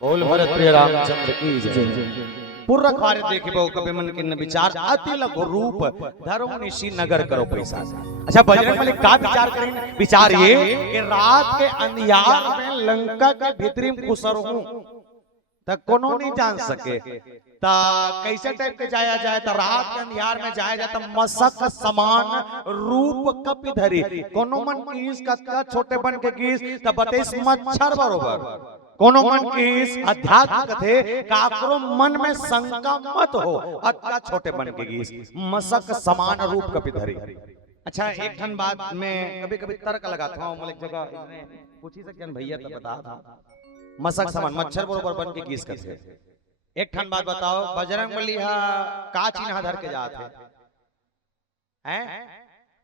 बोल भरत प्रिय रामचंद्र की जय। पूर्व कार्य देखिबो कभी मन किन्न विचार अति लघु रूप धर्म निशी नगर करो पैसा। अच्छा बजरंग बली का विचार करें? विचार ये कि रात के अंधियार में लंका के भीतरी में घुसर हूं तक कोनो नहीं जान सके ता कैसे टाइप के जाया जाए तो रात के अंधियार में जाया जाए तो मसक समान रूप कपि धरी कोनो मन कीस का छोटे बन के गीस त बतेस मच्छर बरोबर कोनो मन की इस अध्यात्म कथे काकरो मन में शंका मत हो अत्ता छोटे बन के गीस मसक समान रूप कपि धरी। अच्छा एक ठन बात में कभी कभी तर्क लगाता हूँ मतलब जगह इसने पूछी सकते भैया तो बता था मसक समान मच्छर बरोबर बन के गीस कथे। एक ठन बात बताओ बजरंग बली का चिन्ह धर के जाते हैं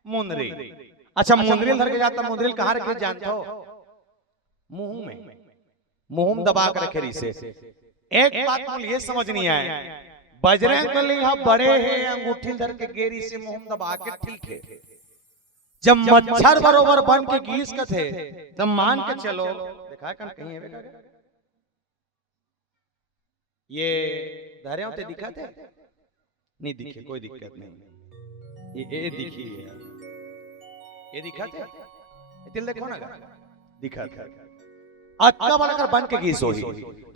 मुंदरी। अच्छा मुंदरी धर के जाता मुंदरी कहाँ रखे जानते हो? मुंह में मुंह दबा कर रखे से। एक बात मुझे ये समझ नहीं आया बजरंग बली बड़े हैं अंगूठी धर के गेरी से मुंह दबा के ठीक है जब मच्छर बरोबर बन के गीस के थे तब मान के चलो देखा कन कहीं है ये धरे होते दिखा थे नहीं दिखे कोई दिक्कत नहीं ये दिखी है ये दिखा थे तिल देखो ना दिखा था अटका बनकर बन के गीस होई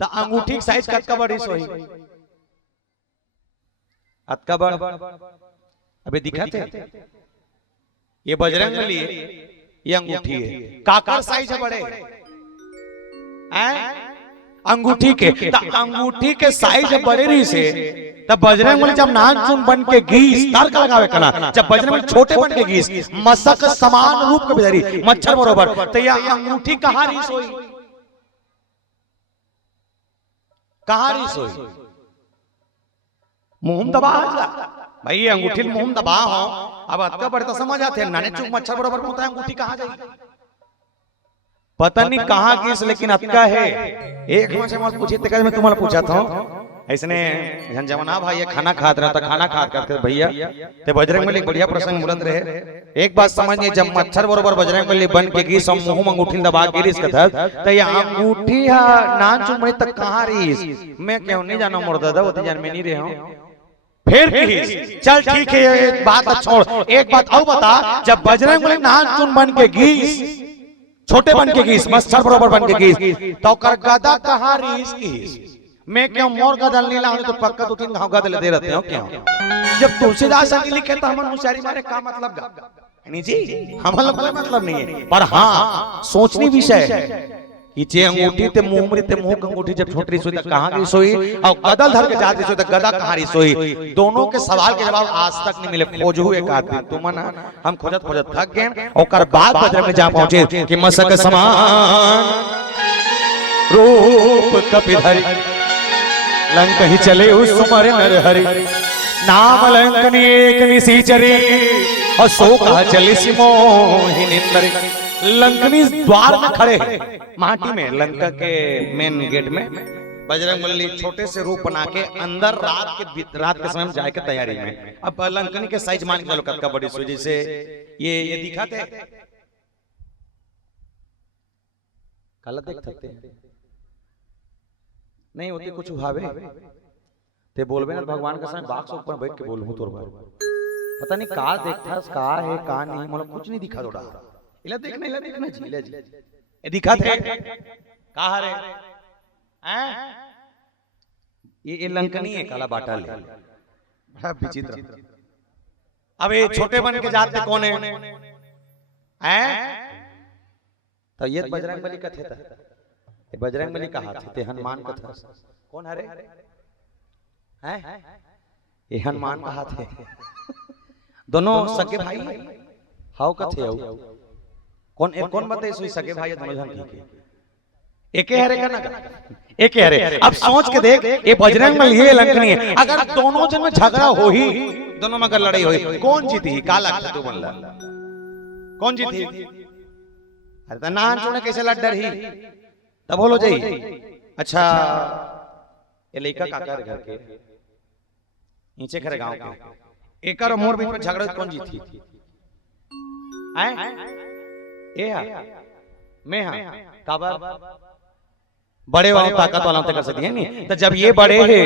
तो अंगूठी की साइज कटका बड़ी सोई अटका बड़ अबे दिखाते ये बजरंग बली ये अंगूठी है काकर साइज है बड़े हैं अंगूठी के तो अंगूठी के साइज बड़े रही से तब बजरंग बली जब नाक चुन बन के गीस तर्क लगावे कना जब बजरंग बली छोटे बन के गीस मसक समान रूप के बिधरी मच्छर बरोबर तो यह अंगूठी कहां रही सोई कहां रही सोई मुंह दबा भाई अंगूठी मुंह दबा हो अब अतका बढ़ता समझ आते नाने चुक मच्छर बरोबर होता है अंगूठी कहां जाएगी पता नहीं कहां किस लेकिन अतका है। एक मुझसे मत पूछे तक मैं तुम्हारा पूछा था ऐसने जमना भाई खाना खात रहा था खाना खात करते भैया ते बजरंग बली बढ़िया प्रसंग बुलंद रहे। एक बात समझिए जब मच्छर बरोबर बजरंग बली बन के गीस और मुंह में अंगूठी दबा के रीस कथा तो ये अंगूठी ना चुमड़ी तक कहां रीस मैं क्यों नहीं जाना मोर दादा वो तो जान में नहीं रहे हूं फिर चल ठीक है एक बात छोड़ एक बात और बता जब बजरंग बली नाक चुन बन के गीस छोटे बन के गीस मच्छर बरोबर बन के गीस तो कर गदा कहां रीस गीस मैं क्यों मोर गदल नहीं लाऊं तो पक्का तो तीन घाव गदल दे रहते हो क्यों जब तुलसीदास जी लिखे तो हम होशियारी मारे का मतलब नहीं जी हम लोग का मतलब नहीं है पर हां सोचनी विषय है कि जे अंगूठी ते मुंह में ते मुंह अंगूठी जब छोटी सोई तो कहां की सोई और गदल धर के जाती सोई तो गदा कहां री सोई दोनों के सवाल के जवाब आज तक नहीं मिले खोजहु एक आदमी तुम ना हम खोजत खोजत थक गए ओकर बाद बजरंग में जा पहुंचे कि मसक समान रूप कपि धरी लंक ही चले उस सुमर नर हरि नाम लंकनी एक निसीचरी और सो कहा चले सिमोहिनी लंकनी द्वार में खड़े हैं माटी में लंका के मेन गेट में बजरंग बली छोटे से रूप बना के अंदर रात के समय जाए के तैयारी में। अब लंकनी के साइज मान के चलो का बड़ी सोजी से ये दिखाते गलत देख सकते हैं नहीं होती कुछ भावे ते बोलबे ना भगवान के सामने बाक्स ऊपर बैठ के बोलूं तोर पता नहीं का देखता का है का नहीं मतलब कुछ नहीं दिखा थोड़ा इला देखना जी ले जी ये दिखा थे कहा रे हैं ये लंकनी है काला बाटा ले बड़ा विचित्र। अब ये छोटे बन के जाते कौन है हैं तो ये बजरंग बली का थे ये बजरंग बली का हाथ थे हनुमान का था कौन है रे हैं ये हनुमान का हाथ है दोनों सगे भाई हाउ का थे कौन बताए सोई सगे भाई दोनों जन ठीक है एक हरे का ना एक हरे। अब सोच के देख ये बजरंग बली ये लंकनी है अगर दोनों जन में झगड़ा हो ही दोनों में अगर लड़ाई होई कौन जीती का लगता तू बोल कौन जीती अरे तो नान चुने कैसे लड़ डर ही तब बोलो जी। अच्छा ये लड़का काका घर के नीचे खड़े गांव के एक और मोर बीच में झगड़ा कौन जीती हैं ए मैं हाँ काबर बड़े वालों ताकत वालों तक कर सकती है नहीं। तो जब ये बड़े है,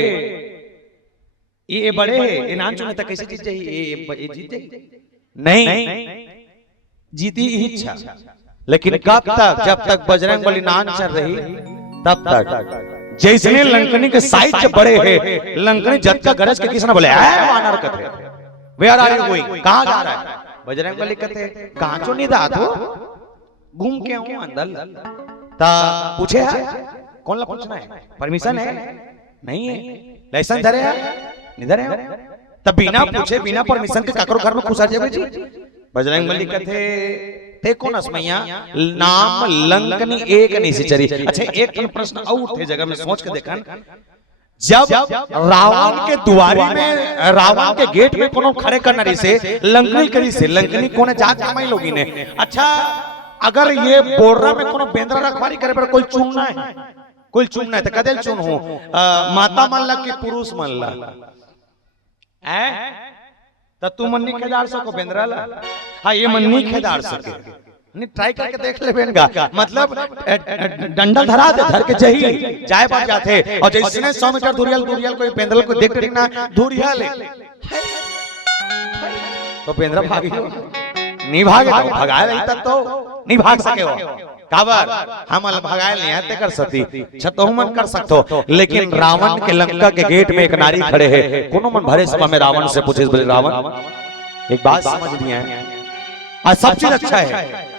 ये बड़े है, ये नाम चुने तक कैसे जीत जाए? ये जीत जाए नहीं, जीती ही इच्छा। लेकिन कब तक? जब तक बजरंगबली नाम चल रही तब तक। जैसे लंकनी के साइज जब बड़े है, लंकनी जब का गरज के किसने बोले वानर कथे वेयर आर यू गोइंग, कहां जा रहा है? बजरंगबली कथे कहां चो नहीं था तो घूम के आऊं अंदर। ता पूछे है कौन ला पूछना है? परमिशन है नहीं है? लाइसेंस धरे है निधर है? तब बिना पूछे बिना परमिशन के काकरो घर में घुसा जावे जी? बजरंगबली कथे थे कौन असमैया नाम लंकनी एक नहीं से चरी। अच्छा एक प्रश्न और थे जगह में सोच के देखा, जब रावण के दुआरी में, रावण के गेट में कोनो खड़े करना रही से लंकनी करी से, लंकनी कोने जात जमाई लोगी ने। अच्छा अगर ये बोर्रा में कोनो बेंद्रा रखवारी करे पर कोई चुनना है, कोई चुनना है तो कदे चुन हो? माता मन ला कि पुरुष मन ला? तो तू मन नहीं खेदार सको बेंद्रा ला? हाँ ये मन नहीं खेदार सके, नहीं ट्राई करके देख ले बेनगा। मतलब डंडा धरा दे, धर के जही जाए बात जाते, और जैसे 100 मीटर दूरियल कोई बेंद्रल को देख ना दूरिया ले तो बेंद्रा भागी नहीं भागे, तो भगाए रही तब तो नहीं भाग सके हो। काबर हम भगाए नहीं आते कर सकती छतो मन कर सकतो। लेकिन रावण के लंका के गेट में एक नारी खड़े है, कोनो मन भरे सभा में रावण से पूछे बोले रावण एक बात समझ नहीं है, आज सब चीज अच्छा है,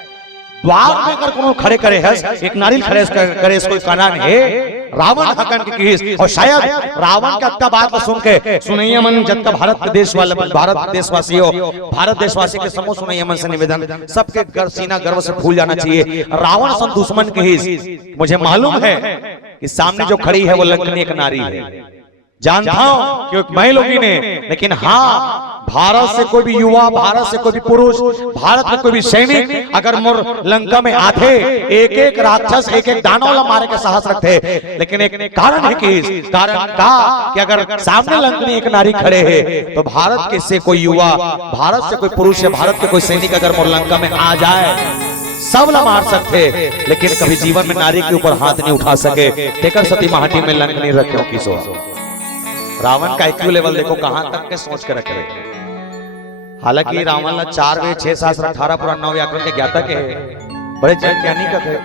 द्वार में अगर कोनो खड़े करे है, एक नारी खड़े करे इसको कारण है रावण हकन की किस, और शायद रावण का अत्ता बात को सुन के सुनैया मन जब का भारत देश वाले, भारत देशवासी हो, भारत देशवासी के समूह सुनैया मन से निवेदन, सबके सीना गर्व से फूल जाना चाहिए। रावण सन दुश्मन के हिस, मुझे मालूम है कि सामने जो खड़ी है वो लंकनी एक नारी है, जानता हूं कि मैं लोगी ने। लेकिन हाँ भारत से कोई भी युवा, भारत से कोई भी पुरुष, भारत में कोई भी सैनिक अगर मोर लंका में आते, एक एक राक्षस एक एक दानव मारे के साहस रखते। लेकिन एक कारण है कि कारण का कि अगर सामने लंकनी एक नारी खड़े है तो भारत के से कोई युवा, भारत से कोई पुरुष या भारत के कोई सैनिक अगर मोर लंका में आ जाए सब ला मार सकते, लेकिन कभी जीवन में नारी के ऊपर हाथ नहीं उठा सके। तेकर सती माटी में लंकनी रखे किसो। रावण का IQ लेवल देखो कहां तक के सोच के रखे। हालांकि रावण ला 4 वेद 6 शास्त्र 18 पुराण 9 व्याकरण के ज्ञाता के बड़े ज्ञानी का थे।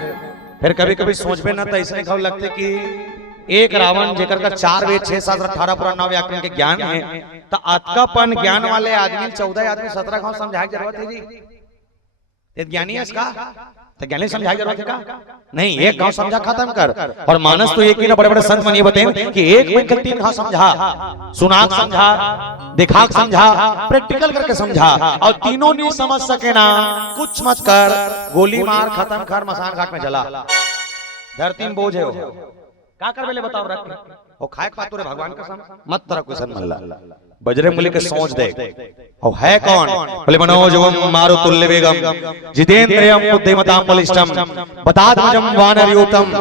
फिर कभी कभी सोचबे ना तो इसने कहो लगते कि एक रावण जेकर का 4 वेद 6 शास्त्र 18 पुराण 9 व्याकरण के ज्ञान है, तो अतकापन ज्ञान वाले आदमी 14 आदमी 17 गांव समझाए जरूरत है जी? ये ज्ञानी है इसका तो ज्ञानी समझाई जरूरत है का? नहीं, एक गांव समझा खत्म कर। और मानस तो एक ही ना, बड़े बड़े संत मन ये बताएं कि एक मिनट 3 गांव समझा, सुनाक समझा, दिखाक समझा, प्रैक्टिकल करके समझा, और तीनों नहीं समझ सके ना कुछ मत कर, गोली मार खत्म कर, मसान घाट में जला, धरती में बोझ है वो क्या कर बेले बताओ रख वो खाए खा तोरे भगवान का सम मत तरह कोई सन मल्ला। बजरंगबली के सोच देख और है कौन? बोले मनोजवम मारुतुल्य वेगम जितेंद्रियम बुद्धिमताम बलिष्ठम बतात्मजम वानरयूतम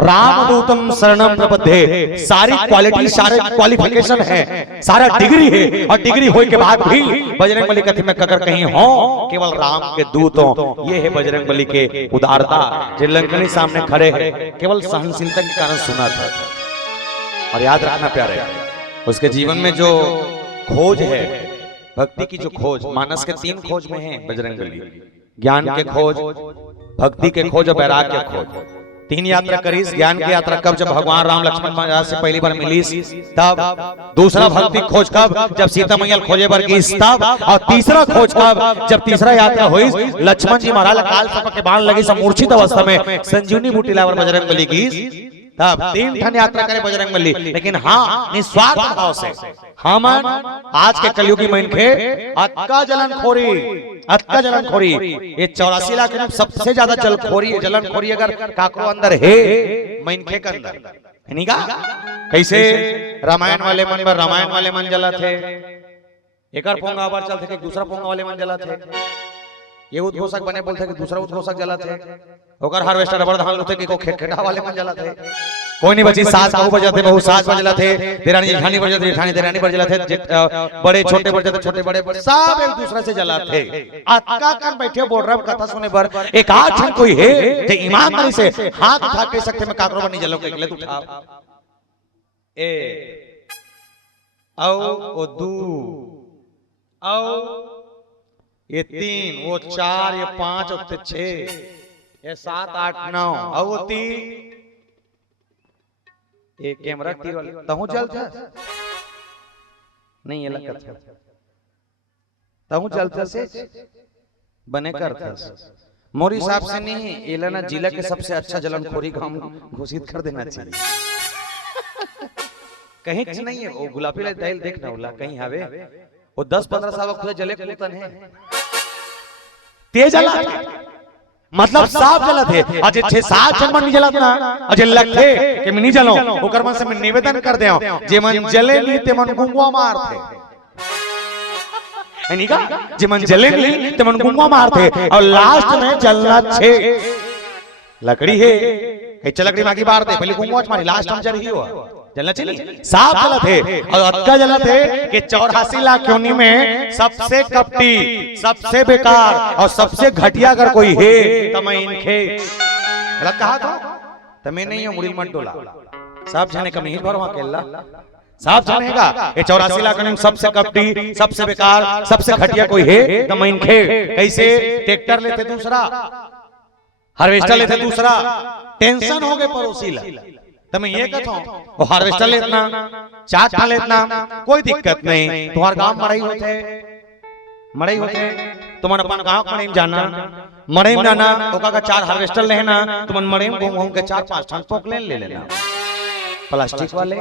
रामदूतम शरणम प्रपद्ये। सारी क्वालिटी, सारे क्वालिफिकेशन है, सारा डिग्री है, और डिग्री होने के बाद भी बजरंगबली कथी में कगर कहीं हो केवल राम के दूत हो। ये है बजरंगबली के उदारता, जो लंकनी सामने खड़े हैं केवल सहनशीलता के कारण सुना था। और याद रखना प्यारे, उसके जीवन में जो खोज है, भक्ति की जो खोज, मानस के 3 खोज में है बजरंगबली, ज्ञान के खोज, भक्ति के खोज और वैराग्य के खोज। 3 यात्रा करीस। ज्ञान की यात्रा कब? जब भगवान राम लक्ष्मण महाराज से पहली बार मिलीस तब। दूसरा भक्ति खोज कब? जब सीता मैया खोजे बर गईस तब। और तीसरा खोज कब? जब तीसरा यात्रा हुई, लक्ष्मण जी महाराज काल सर्प के बाण लगी, मूर्छित अवस्था में संजीवनी बूटी लावर बजरंगबली की तब। 3 ठन यात्रा करे बजरंगबली, लेकिन हाँ निस्वार्थ भाव से। हम आज के कलयुगी मनखे अतका जलनखोरी, अतका जलनखोरी, ये 84 लाख में सबसे ज्यादा जलनखोरी अगर काकरो अंदर है मनखे के अंदर नहीं का? कैसे रामायण वाले मन पर रामायण वाले मन जला थे, एक पोंगा बार चलते कि दूसरा पोंगा वाले मन जला थे, ये उद्घोषक बने बोलते कि दूसरा उद्घोषक जला थे, ओकर हार्वेस्टर रबर धान होते कि को खेटा वाले मन जला थे। कोई नहीं बची, सास बहू बजला थे, बहू सास बजला थे, देरानी जेठानी बजला थे, जेठानी देरानी बजला थे, बड़े छोटे बजला थे, छोटे बड़े सब एक दूसरे से जला थे। अक्का कान बैठे बोल रहा कथा सुने बर एक आठ जन कोई है जे ईमानदारी से हाथ उठा के सकते में काकरो बनी जलो के अकेले उठा ए औ ओ दू औ ये 3 वो 4 ये 5 और 6 ये 7 8 9 औ 3 एक कैमरा तीर वाले तहु जल था नहीं ये लगा था तहु जल था से बने कर था मोरी साहब से नहीं एलाना जिला के सबसे अच्छा जलनखोरी को हम घोषित कर देना चाहिए। कहीं कुछ नहीं है वो गुलाबी लाइट दाइल देखना होला कहीं हवे वो 10-15 साल खुद जले कुतन है तेज जला मतलब साफ जला थे अजय 6-7 जन मन जला ना अजय लखे कि मैं नहीं जलो ओकर मन से मैं निवेदन कर दे जे मन जले ली ते मन गुंगवा मार थे नहीं का जे मन जले ली ते मन गुंगवा मार थे और लास्ट में जलना 6 लकड़ी है कच्चा लकड़ी मागी बार दे पहले गुंगवा मारी लास्ट में जल ही हुआ जलना चाहिए साफ जला थे और अक्का जला थे कि 84 लाख योनि में सबसे कपटी सबसे बेकार और सबसे घटिया अगर कोई है तो मैं इनके गलत कहा था तमें नहीं हो मुड़िल मत डोला साफ जाने कमी ही भर वहां केला साफ जानेगा ये 84 लाख में सबसे कपटी सबसे बेकार सबसे घटिया कोई है तो मैं इनके कैसे ट्रैक्टर लेते दूसरा हार्वेस्टर लेते दूसरा टेंशन हो गए पड़ोसी ला तमें ये कहता हूं वो हार्वेस्टर लेतना चाट खा लेतना कोई दिक्कत नहीं तुम्हारे गांव मड़ई होते तुम अपन गांव मड़ई जाना मड़ई जाना ओका का 4 हार्वेस्टर लेना तुम मड़ई घूम घूम के 4-5 टन पोकलेन ले लेना प्लास्टिक वाले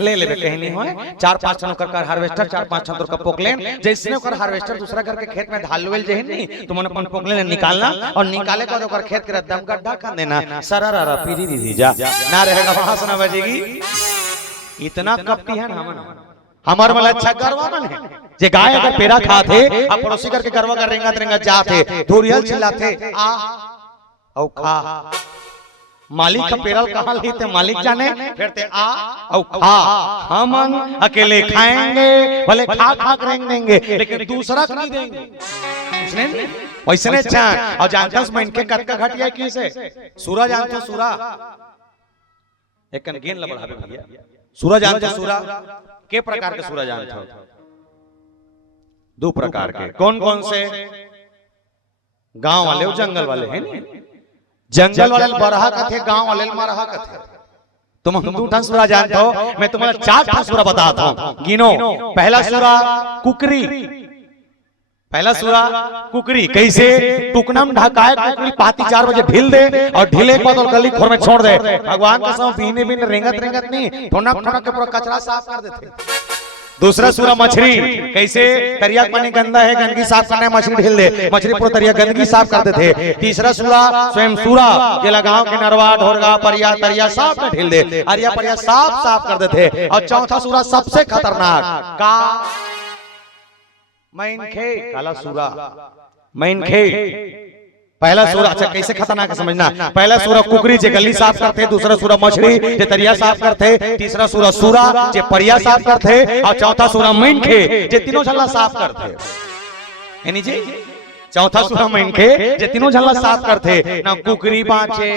ले लेबे कहीं नहीं होए 4-5 टन कर हार्वेस्टर 4-5 टन का पोकलेन जैसे ओकर हार्वेस्टर दूसरा करके खेत में ढालवेल जे नहीं तुम अपन पोकलेन निकालना और निकाले के बाद ओकर खेत के दम गड्ढा कर देना सररा पीरी दी जा ना रहेगा वहां से ना बजेगी इतना कपटी है हमन हमार वाला अच्छा गरवा मन है जे गाय अगर पेड़ा खाते अब पड़ोसी करके गरवा कर रेंगा जाते धुरियल चिल्लाते आ औ खा मालिक का पेड़ल कहाँ लेते मालिक जाने फिर ते आ और खा हम अकेले खाएंगे भले खा खा करेंगे लेकिन दूसरा को नहीं देंगे वैसे नहीं चाह और जानता हूँ मैं इनके कद का घटिया कैसे सूरा जानते हो सूरा एक कन गेंद लबड़ावे भैया सूरा जानते हो सूरा के प्रकार के सूरा जानते हो 2 प्रकार के कौन कौन से गांव वाले और जंगल वाले हैं नहीं जंगल वाले बरहा का थे गांव वाले मरहा का थे तुम 2 ठन सूरा जानते हो मैं तुम्हें 4 ठन सूरा बताता हूं गिनो पहला सूरा कुकरी पहला सूरा कुकरी कैसे टुकनम ढकाए कुकरी पाती 4 बजे ढील दे और ढीले के बाद गली खोर में छोड़ दे भगवान का सब बीने बीने रेंगत नहीं ठोनक ठोनक के पूरा कचरा साफ कर देते दूसरा सूरा मछली कैसे तरिया पानी गंदा है गंदगी साफ करने मछली ढील दे मछली पूरा तरिया गंदगी साफ करते थे तीसरा सूरा स्वयं सूरा जिला गांव के नरवा ढोरगा परिया तरिया साफ में ढील दे अरिया परिया साफ करते थे और चौथा सूरा सबसे खतरनाक का मैनखे काला सूरा मैनखे पहला सूरा अच्छा कैसे खतरनाक है समझना पहला सूरा कुकरी जे गली साफ करते दूसरा सूरा मछली जे तरिया साफ करते तीसरा सूरा सूरा जे परिया साफ करते और चौथा सूरा मैनखे जे तीनों झल्ला साफ करते यानी जी चौथा सूरा मैनखे जे तीनों झल्ला साफ करते ना कुकरी बाँचे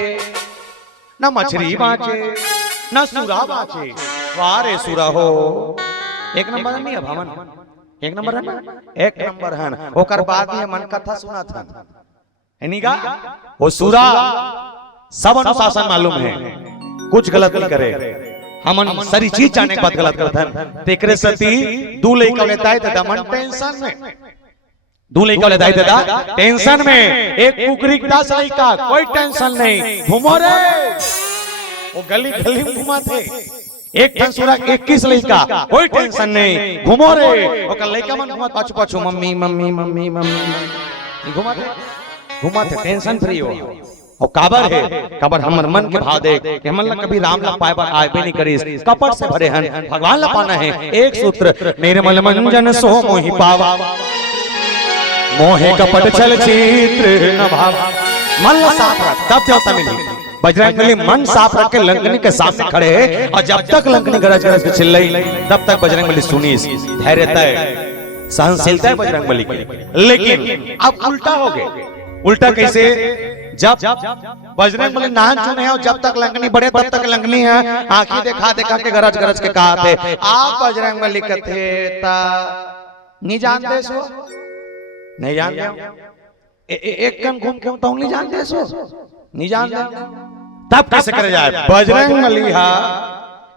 ना मछली बाँचे ना सूरा बाँचे वारे सूरा हो 1 नंबर नहीं है भवन 1 नंबर है ना 1 नंबर है ओकर बाद ये मन कथा सुना था का वो सूरा सब अनुशासन मालूम है कुछ गलत नहीं करे हमन सारी चीज जाने के बाद गलत करते हैं तेकरे सती 2 लइका लेता है दादा मन टेंशन में 2 लइका लेता है दादा टेंशन में एक कुकरी 10 लइका कोई टेंशन नहीं घूमो रे वो गली गली में घुमाते एक ठन सूरा 21 लइका कोई टेंशन नहीं घूमो रे ओकर लइका मन घुमा पाछू पाछू मम्मी मम्मी मम्मी मम्मी घुमाते टेंशन फ्री हो और काबर है काबर हमर मन के भाव देख कि हमन ला कभी राम ला पाए आए भी नहीं करिस कपट से भरे हन भगवान ला पाना है एक सूत्र निर्मल मंजन सो मोहि पावा मोहे कपट छल चित्र न भाव मन ला साफ रख तब देवता मिली बजरंगबली मन साफ रख के लंकनी के सामने खड़े हैं और जब तक लंकनी गरज गरज के चिल्लाई तब तक बजरंगबली सुनी, धैर्यता है, सहनशीलता है बजरंगबली की। लेकिन अब उल्टा हो गए। उल्टा कैसे? जब बजरंगबली नाहन चुने और जब तक लंकनी बढ़े तब तक लंकनी है आंखें दिखा दिखा के गरज गरज के कहा थे आप बजरंगबली कथे ता नहीं जानते सो, नहीं जानते एक कन घूम के तो नहीं जानते सो, नहीं जानते तब कैसे करे जाए? बजरंगबली हा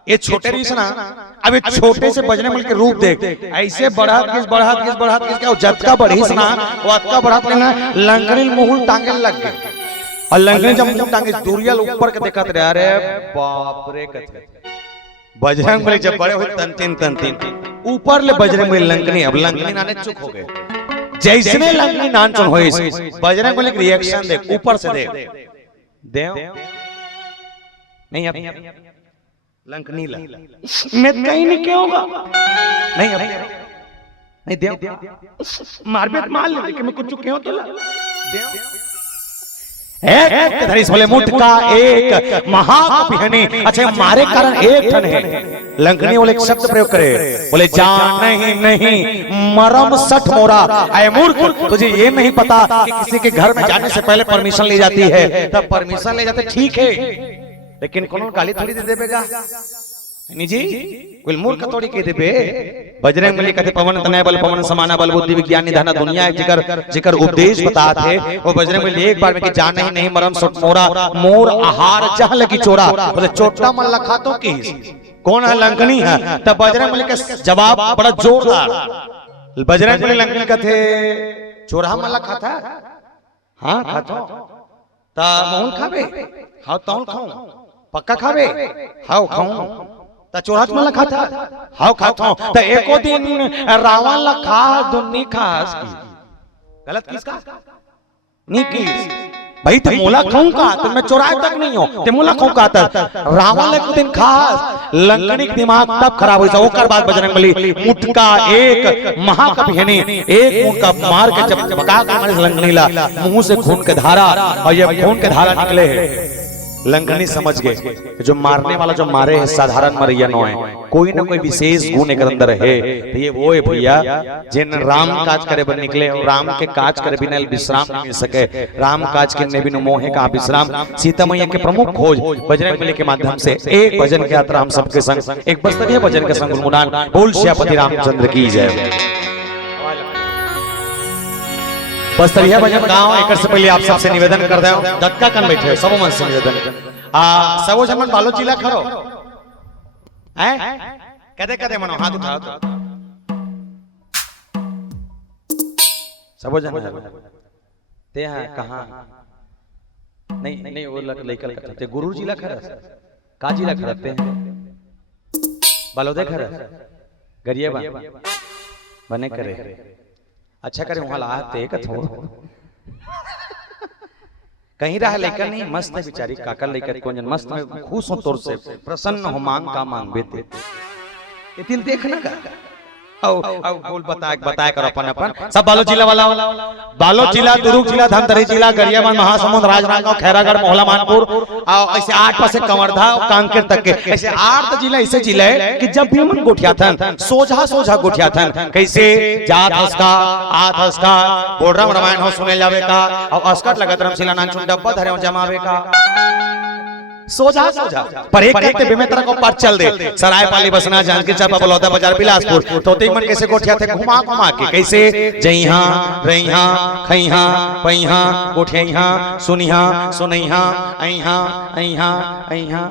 ये छोटे रीस ना, अब एक छोटे से बजरंगबली के रूप देख ऐसे बढ़त किस क्या जब का बढ़ीस ना वो का बढ़त लेना लंकनी मुंह टांगे लग गए और लंकनी जब मुंह टांगे दूरिया ऊपर के देखत रहे, अरे बाप रे कथे बजरंगबली जब बड़े हुए तन ऊपर ले बजरंगबली लंकनी, अब लंकनी नाने चुप हो गए। जैसे लंकनी नान चुन होई बजरंगबली के रिएक्शन देख, ऊपर से देव नहीं अब लंकनी ला मैं कहीं नहीं क्या होगा नहीं अब नहीं देव मार बेट मार ले कि मैं कुछ क्यों तो ला देव एक धरिस बोले मुठ का एक महाकपि हने, अच्छा मारे कारण एक ठन है। लंकनी बोले एक शब्द प्रयोग करे, बोले जान नहीं मरम सठ मोरा, ऐ मूर्ख तुझे ये नहीं पता कि किसी के घर में जाने से पहले परमिशन ली जाती है, तब परमिशन ले जाते ठीक है लेकिन कौन गाली थोड़ी दे देगा नहीं जी, कोई मूर्ख थोड़ी के देबे। बजरंगबली कहते पवन तनय बल पवन समाना बल बुद्धि विज्ञान निधाना दुनिया जिकर उपदेश बताते वो बजरंगबली एक बार में कि जान नहीं मरम सठ मोरा मोर आहार जहल की चोरा, बोले चोटा मन लखा तो की कौन है? लंकनी है। तब बजरंगबली का जवाब बड़ा जोरदार। बजरंगबली लंकनी कहते चोरा मन लखा था, हाँ खातो ता मोहन खावे, हाँ तौल खाऊं, पक्का खावे, हाँ खाऊं ता चोरा मन लखा था, हाँ खाता हूं ता एको दिन रावण लखा दुन्नी खास की, गलत किसका नहीं की भाई ते मोला खाऊं का तो मैं चोराए तक नहीं हो ते मोला खाऊं का था रावण एक दिन खास लंकनी के दिमाग तब खराब हो जाओ। ओकर बाद बजरंगबली मुठ का एक महाकपि हने एक मुठ का मार के जब पका के मारे लंकनी ला मुंह से खून के धारा और ये खून के धारा निकले है। लंकनी समझ गए कि जो मारने वाला जो मारे है साधारण मरैया नो है, कोई ना कोई विशेष गुण एक अंदर है, तो ये वो है भैया जिन राम काज करे बन निकले और राम के काज करे बिना विश्राम नहीं मिल सके, राम काज के बिनु मोहे का विश्राम। सीता मैया के प्रमुख खोज बजरंगबली के माध्यम से एक भजन की यात्रा हम सबके संग एक बस्तरीय भजन के संग गुणगान बोल श्यापति रामचंद्र की जय। बस्तरिया भजन गाँव एक से पहले आप सबसे निवेदन कर दे दत्का कन बैठे सब मन से निवेदन सबो जमन बालो जिला खरो हैं कदे कदे मनो हाथ उठाओ तो सबो जन ते हैं कहां नहीं वो लेकर करते गुरु जिला खरा का जिला खरते हैं बालोदे खरा गरिया बने करे अच्छा करे वहां लाते कथो कहीं रहा लेकर नहीं मस्त है बिचारी काकर लेकर कौन जन मस्त में खुश हो तौर से प्रसन्न हो मांग का मांग बेते ये दिल देखना का बोल बताए कर अपन सब बालो जिला वाला बालो जिला दुर्ग जिला धमतरी जिला गरियाबंद महासमुंद राजनांदगांव खैरागढ़ मोहला मानपुर और ऐसे 8 पासे कवर्धा और कांकेर तक के ऐसे 8 जिला ऐसे जिले कि जब भी मन गोठिया थन सोझा गोठिया थन कैसे जात हसका आत हसका बोर्डम रामायण हो सुने जावे का और अस्कट लगत रमशिला नानचुन डब्बा धरे हो जमावे का सोझा पर एक एक बेमे तरह को पार चल दे सरायपाली बसना जानकी चापा बलौदा बाजार बिलासपुर तो ते मन कैसे गोठिया थे घुमा के कैसे जइहा रहिहा खइहा पइहा गोठिया सुनिहा सुनइहा अइहा अइहा अइहा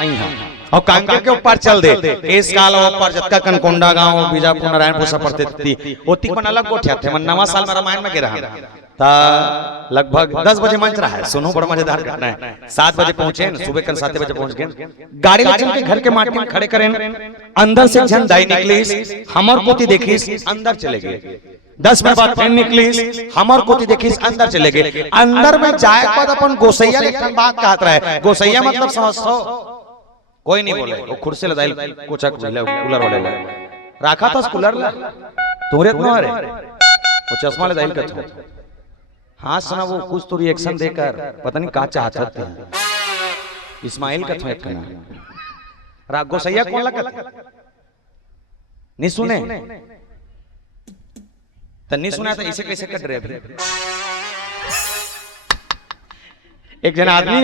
अइहा और कांकेर के ऊपर चल दे इस काल ऊपर जतका कनकोंडा गांव बीजापुर नारायणपुर सब पड़ते थी ओती मन अलग गोठिया थे मन नवा साल में रामायण में गिरा ता लगभग 10 बजे मंच रहा है सुनो बड़ा मजेदार घटना है 7 बजे पहुंचे सुबह कल 7 बजे पहुंच गए गाड़ी लचन के घर के माटी में खड़े करें अंदर से जन दाई निकली हमर कोती देखी अंदर चले गए 10 मिनट बाद फिर निकली हमर कोती देखी अंदर चले गए अंदर में जाए के बाद अपन गोसैया एक बात कहत रहे गोसैया मतलब समझो कोई नहीं बोले वो कुर्सी लदाई कोचक कूलर वाले रखा था कूलर ला तोरे इतना अरे वो चश्मा लदाई का हाँ सुना वो कुछ तो रिएक्शन देकर पता नहीं क्या चाहते थे इस्माइल का थो एक ना रा गोसैया कौन लगत नहीं सुने तो नहीं सुना तो इसे कैसे कट रहे थे एक जन आदमी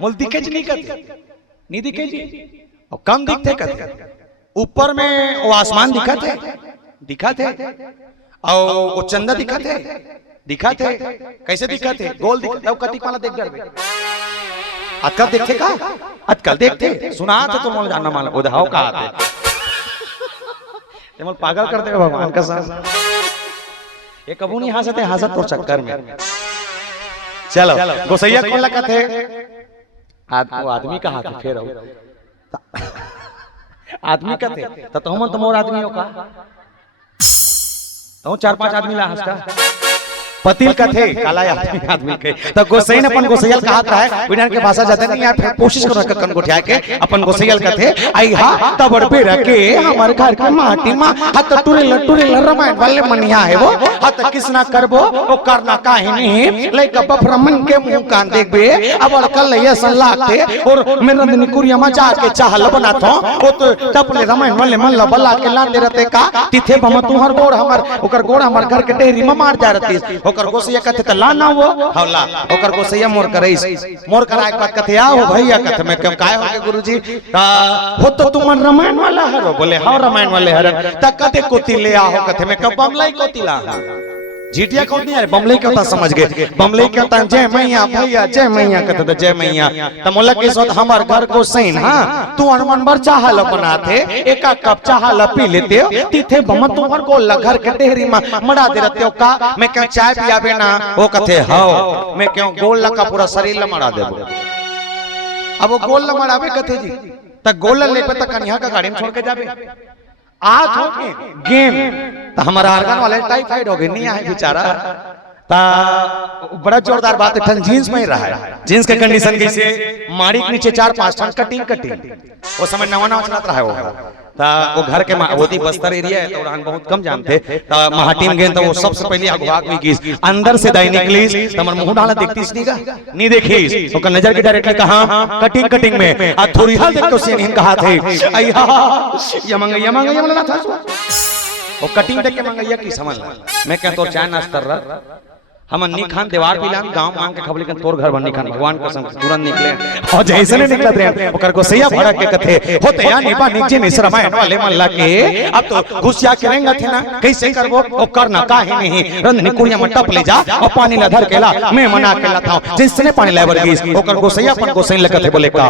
मोल दिखे नहीं करते नहीं दिखे जी और कम दिखते करते ऊपर में वो आसमान दिखा थे और वो चंदा दिखा थे कैसे दिखा थे गोल दिखा कतिक वाला देख डर अजकल देखते का अजकल देखते सुना तो तुम जानना मालूम उदाहो का आते तुम पागल करते हो भगवान का साथ ये कबू नहीं हंसते हंसत तो चक्कर में चलो गोसैया कौन लगा थे आदमी का हाथ फेर आदमी का थे तो हम तुम और आदमी हो का तो 4-5 आदमी ला हंस का पतिल का थे काला आदमी के तो गोसैन अपन गोसैयल कहा है विधान के भाषा जाते नहीं यार कोशिश करो कन को ठिया के अपन गोसैयल का थे आई हा तबड़ पे रखे हमारे घर के माटी मा हत टुरे रमायण वाले मनिया है वो हत किसना करबो वो करना काहे नहीं लेका बफरमन के मुंह कान देखबे अब कल ये सलाहते और मेरा निकुरिया में जाके चाहल बना थो वो तो टपले रामायण वाले मन ला बला के लांदे रहते का तिथे बम तुहर गोड़ हमर ओकर गोड़ हमर घर के डेहरी में मार जा रहती ओकर गोसैया कथे त ला ना वो हौला ओकर गोसैया मोर करैस मोर करा एक बात कथे आओ भैया कथे में क्यों काय होगे गुरुजी हो तो तुम रामायण वाला हरो बोले हां रामायण वाले हरन त कथे कोती ले आओ कथे में कब बमलाई कोती ला जीटिया कौन नहीं है बमलाई क्या होता समझ गए बमलाई क्या होता जय मैया भैया जय मैया कहते तो जय मैया तो मोला के साथ हमार घर को सैन हां तू अनमन बर चाहल बनाते एक कप चाहल पी लेते हो तिथे बम तुम्हार को घर के डेहरी में मड़ा दे रहते हो का मैं क्यों चाय पियाबे ना वो कथे हां मैं क्यों गोल लका पूरा शरीर ल मड़ा देबो अब वो गोल ल मड़ाबे कथे जी त गोल लेबे त कन्या का गाड़ी में छोड़ के जाबे आज हो गेम तो हमारा आर्गन वाले टाइफाइड हो गए नहीं आए बेचारा ता बड़ा जोरदार बात है जींस में ही रहा है जींस के कंडीशन कैसे मारी के नीचे 4-5 टन कटिंग वो समय नवा चलता रहा है ता वो घर के होती बस्तर एरिया है तो उड़ान बहुत कम जानते ता महाटीम गेंद तो वो सबसे पहले अगवाक हुई की अंदर से दाई निकली तमर मुंह डाला देखतीस नहीं का नहीं देखीस तो नजर के डायरेक्टली कहा कटिंग में आ थोड़ी हाल देख तो सीन इन कहा थे अय्या यमंगैया ना था वो कटिंग देख के मंगैया की समझ ला मैं क्या तो चाय नाश्ता रहा हम अन्नी खान दीवार पिलान गांव मांग के खबली तोर घर बन्नी खान भगवान कसम तुरंत निकले और जैसे ने निकलत रहे ओकर को सैया भड़क के कथे होते या निबा नीचे निस रामायण वाले मन लाके अब तो घुसिया करेंगे थे ना कैसे करबो ओ करना काहे नहीं रंध निकुड़िया में टप ले जा और पानी ला धर के ला मैं मना के ला था जिसने पानी लाए वर्गीस ओकर को सैया अपन को सैन लगत है बोले का